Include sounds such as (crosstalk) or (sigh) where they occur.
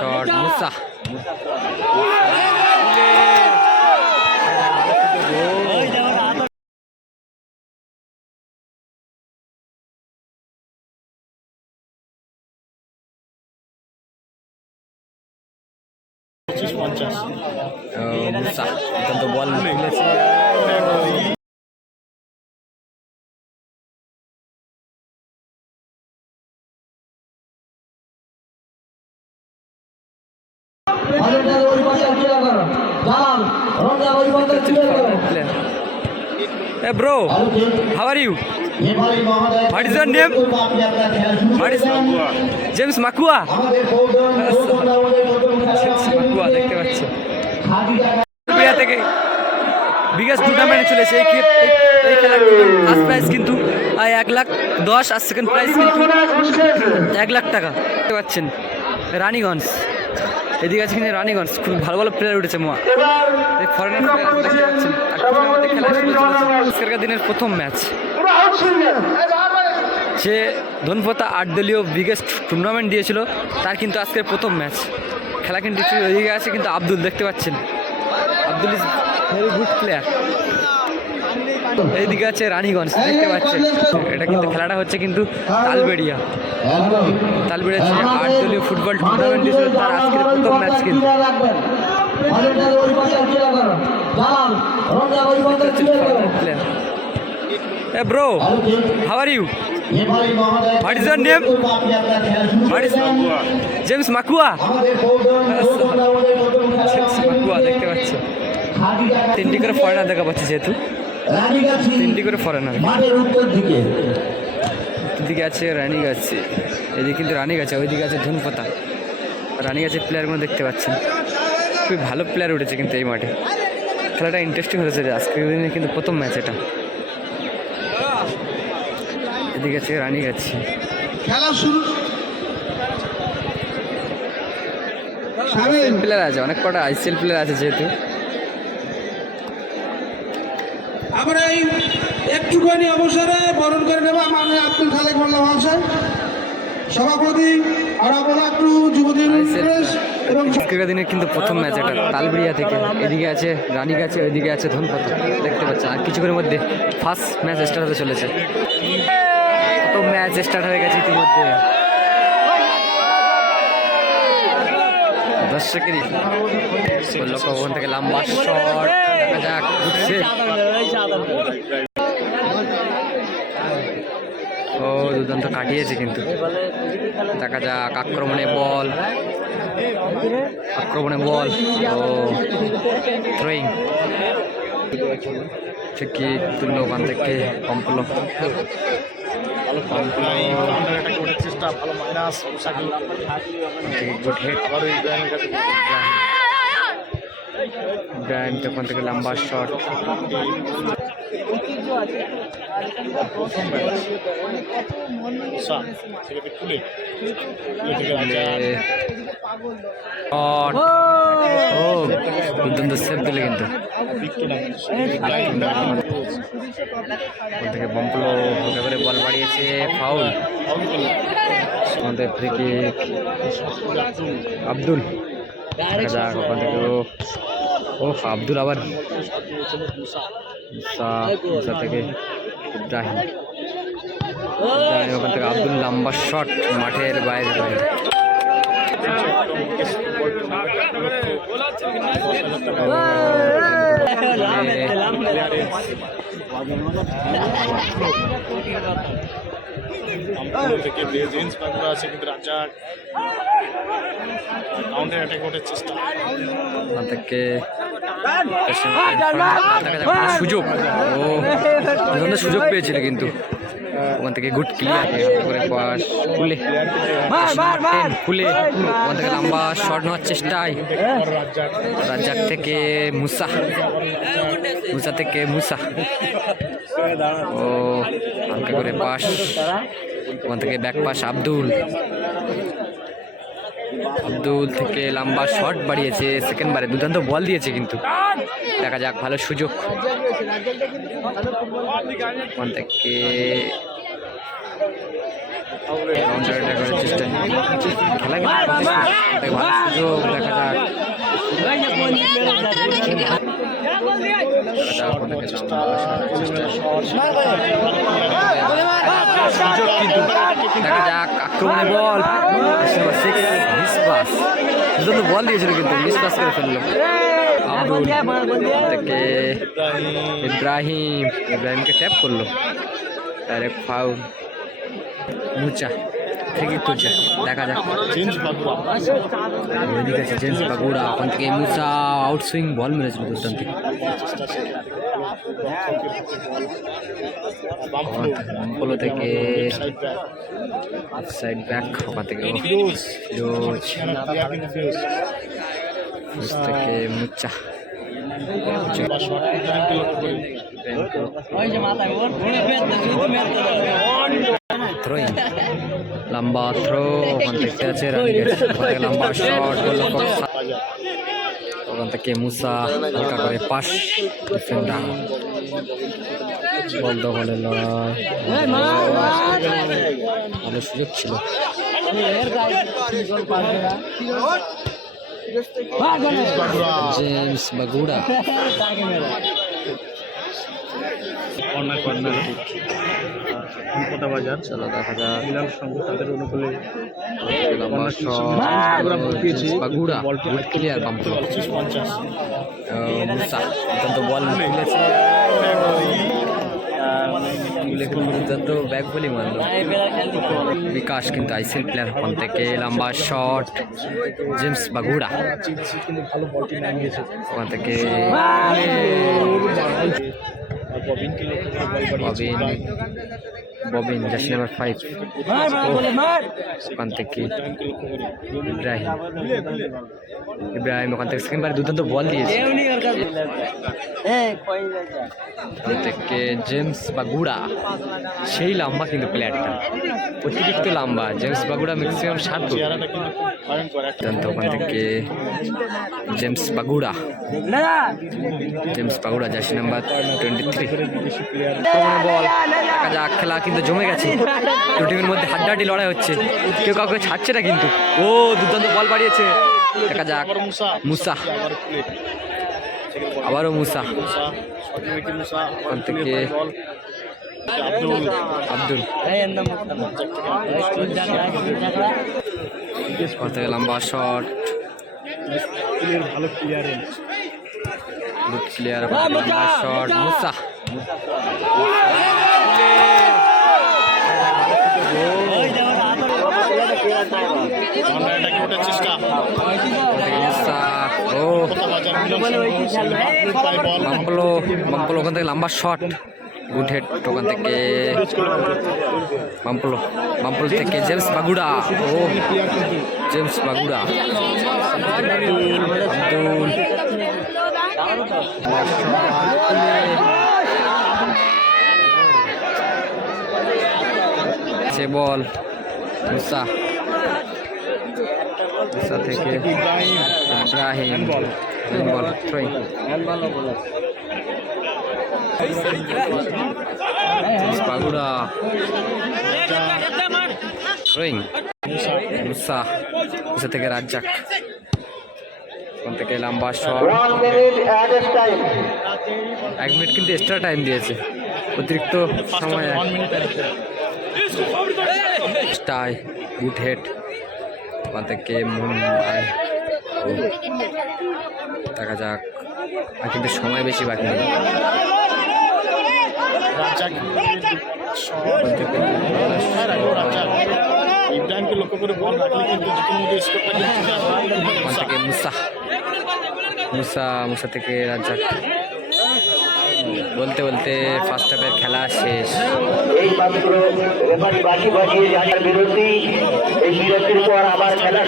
Shot মুসা পঁচিশ পঞ্চাশ মুসা অত্যন্ত বল তুলেছে ভালোটার ওই পাশে ক্লিয়ার করো জালাল রমজান ওই পাশে ক্লিয়ার করো Hey bro, how are you? What is your name? What is। James Makua? James Makua দেখতে পাচ্ছ বিয়া থেকে বিগেস্ট টুর্নামেন্টে চলেছে এই এই- খেলার ফার্স্ট প্রাইজ কিন্তু এক লাখ দশ আর সেকেন্ড প্রাইজ কিন্তু এক লাখ টাকা দেখতে পাচ্ছেন রানীগঞ্জ এদিকে আছে কিন্তু রানিগঞ্জ, খুব ভালো ভালো প্লেয়ার উঠেছে মোয়া। আজকের দিনের প্রথম ম্যাচ যে ধনপতা আট দলীয় বিগেস্ট টুর্নামেন্ট দিয়েছিল, তার কিন্তু আজকের প্রথম ম্যাচ খেলা কিন্তু এদিকে আছে কিন্তু আব্দুল, দেখতে পাচ্ছেন? Abdul is very good player এইদিকে আছে রানীগঞ্জ দেখতে পাচ্ছেন? এটা কিন্তু খেলাটা হচ্ছে কিন্তু তালবেড়িয়া। তালবেড়িয়া যে আট দলীয় ফুটবল টুর্নামেন্ট দিয়েছিল তার আজকের প্রথম ম্যাচ কিন্তু। হাউ আর ইউ নেপালি মহোদয় What is your name? What is। James Makua প্রথম জেমস মাকুয়া দেখতে পাচ্ছ। তিনটি করে ফরেনার দেখা পাচ্ছি যেহেতু। রানীগাছি তিনটি করে ফরেনার মাঠের উত্তর দিকে। এদিকে আছে রানীগাছ এদিকে কিন্তু রানীগাছ ওইদিকে আছে ধনপতা। রানীগাছের প্লেয়ারগুলো দেখতে পাচ্ছেন। খুবই ভালো প্লেয়ার উঠেছে কিন্তু এই মাঠে। খেলাটা ইন্টারেস্টিং হয়েছে আজকের দিনে কিন্তু প্রথম ম্যাচ এটা। এদিকে আছে রানীগাছ খেলা শুরু। প্লেয়ার আছে অনেক কটা আইসিএল প্লেয়ার আছে যেহেতু আমরা এই একটুখানি অবসরে বরণ করে নেব আমার আব্দুল খালেক মোল্লা মহাশয়। সভাপতি আর আমরা একটু যুবদী কংগ্রেস এবং আজকের দিনে কিন্তু প্রথম ম্যাচ এটা তালবিড়িয়া থেকে। এদিকে আছে রানীগাছে ওইদিকে আছে ধনপতা। দেখতে পাচ্ছেন আর কিছুক্ষণের মধ্যে ফার্স্ট ম্যাচ স্টার্ট হতে চলেছে। প্রথম ম্যাচ স্টার্ট হয়ে গেছে ইতিমধ্যে। দর্শকেরই লক্ষ্য থেকে লম্বা শট দেখা যাক ও, দুর্দান্ত কাটিয়েছে কিন্তু। দেখা যাক, আক্রমণে বল। আক্রমণে বল। ও থ্রোয়িং ঠিকই তুললো ওখান থেকে? কম্পলো মাইনাস গুড হেড ওখান থেকে লম্বা শট সেটাকে খুলে খুলে থেকে রাজা শট ও! দুর্দান্ত সেভ দিলে কিন্তু থেকে বম্পলো করে বল বাড়িয়েছে ফাউল আমাদের ফ্রি কিক আব্দুল। ওখান থেকে ও ও আব্দুল আবার মুসা মুসা থেকে ইব্রাহিম। ওখান থেকে আব্দুল লম্বা শট মাঠের বাইরে থেকে জেন্স বাংলা আছে কিন্তু রাজা কাউন্টার অ্যাটাক করার চেষ্টা থেকে সুযোগ ও সুযোগ পেয়েছিল কিন্তু ওখান থেকে গুড ক্লিয়ার করে পাস খুলে খুলে ওখান থেকে লম্বা শট নেওয়ার চেষ্টায় রাজ্জাক থেকে মুসা মুসা থেকে মুসা ও হালকা করে পাস ওখান থেকে ব্যাক পাস আব্দুল। আব্দুল থেকে লম্বা শট বাড়িয়েছে সেকেন্ড বারে। দুর্দান্ত বল দিয়েছে কিন্তু। দেখা যাক, ভালো সুযোগ। ওখান থেকে চেষ্টা খেলা ভালো সুযোগ, দেখা যাক। দেখা যাক আক্রমণে বল দুটো বল দিয়েছিল কিন্তু মিসপাস করে ফেলল থেকে ইব্রাহিম ইব্রাহিমকে ট্যাপ করল ডাইরেক্ট ফাউল মুচা থেকে তুলছে দেখা যাক। ওইদিকে আছে জেন্স বাগুড়া ওখান থেকে মুসা আউট সুইং বল মেরেছিল দুর্দান্ত চেষ্টা থেকে সাইড ব্যাক ওখান থেকে ফিরোজ ফিরোজ থ্রোইং লম্বা থ্রো ওখান থেকে আছে লম্বা শট করল ওখান থেকে মুসা হালকা করে পাস ডিফেন্ডার বল দখলের লড়াই। ভালো সুযোগ ছিল। James Bogura. (laughs) Corner corner Kolkata বাজার চলো দেখা যাক। মিলান সংঘ তাদের অনুকূলে ব্যাক বলি মারলো। বিকাশ কিন্তু আইসিএল প্লেয়ার ওখান থেকে লম্বা শট জেমস বাগুড়া কিন্তু ভালো বলটি নামিয়েছে। ওখান থেকে আর ববিনকে লক্ষ্য করে বল বাড়িয়েছে ববিন ববিন জার্সি নাম্বার ফাইভ ওখান থেকে ইব্রাহিম। ইব্রাহিম ওখান থেকে সেকেন্ড বার দুর্দান্ত বল দিয়েছে। ওখান থেকে জেমস বাগুড়া সেই লম্বা কিন্তু প্লেয়ারটা অতিরিক্ত লম্বা জেমস বাগুড়া ম্যাক্সিমাম ষাট দুর্দান্ত ওখান থেকে James Bogura. James Bogura jersey number twenty three player ball. দেখা যাক খেলা কিন্তু জমে গেছে। দু টিমের মধ্যে হাড্ডাহাড্ডি লড়াই হচ্ছে। কেউ কাউকে ছাড়ছে না কিন্তু। ও দুর্দান্ত বল বাড়িয়েছে। দেখা যাক। মুসা। আবারও মুসা। থেকে আব্দুল। আব্দুল। ওখান থেকে লম্বা শট প্লেয়ার ভালো ক্লিয়ারেন্স গুড লম্বা শট মুসা। মাম্পলো মাম্পলো ওখান থেকে লম্বা শট গুড হেড ওখান থেকে। মাম্পলো মাম্পলো থেকে জেমস বাগুড়া, ও জেমস বাগুড়া। আব্দুল। সে বল মুসা। মুসা থেকে Ibrahim. Ball throwing. Bogura throwing. মুসা মুসা থেকে রাজ্জাক। ওখান থেকে লম্বা শট এক মিনিট কিন্তু এক্সট্রা টাইম দিয়েছে। অতিরিক্ত সময় স্টাই গুড হেড ওখান থেকে মুম্বাই। দেখা যাক। আর কিন্তু সময় বেশি বাকি নেই। ইব্রাহিমকে লক্ষ্য করে বল রাখলে কিন্তু স্কোরটা মুসা মুসা মুসা থেকে রাজ্জাক। বলতে বলতে ফার্স্ট হাফের খেলা শেষ। এই মাত্র রেফারি বাকি বিরতি। এই বিরতির পর আবার খেলা